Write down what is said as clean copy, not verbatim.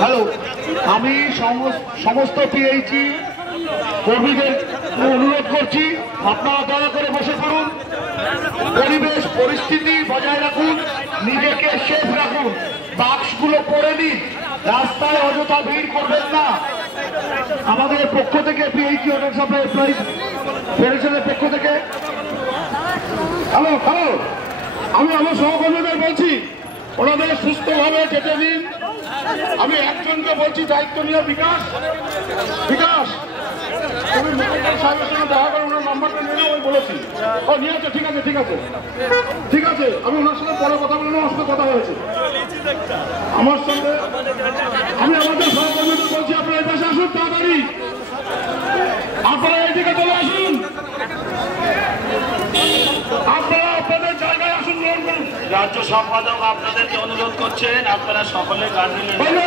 Hello, আমি সমস্ত PHE কর্মীদের অনুরোধ করছি, আপনারা দয়া করে বসে পড়ুন, পরিবেশ পরিস্থিতি বজায় রাখুন, নিজেকে সেফ রাখুন, বাক্সগুলো পরে নিন, রাস্তায় অযথা ভিড় করবেন না। আমাদের পক্ষ থেকে পিএইচি ওয়াটার সাপ্লাই এমপ্লয়িজ ফেডারেশনের পক্ষ থেকে হ্যালো, আমি আমার সহকর্মীদের বলছি ওনাদের সুস্থভাবে যেতে দিন। আমি একজনকে বলছি দায়িত্ব নিয়ে, বিকাশ তুমি মুখ্যমন্ত্রী সাহেবের সঙ্গে দেখা করে ওনার নাম্বারটা নিয়ে নাও, বলেছি। ও নিয়ে আছে, ঠিক আছে, আমি ওনার সঙ্গে পরে কথা বললাম, ওনার সঙ্গে কথা হয়েছে আমার সঙ্গে। আমি আমাদের সহকর্মীদের বলছি আপনারা এই পাশে আসুন, তাড়াতাড়ি আপনারা এইদিকে চলে আসুন, আপনারা আপনাদের জায়গায় আসুন, গ্রহণ করুন। রাজ্য সম্পাদক আপনাদেরকে অনুরোধ করছেন আপনারা সকলে গান নিলেন। বন্দে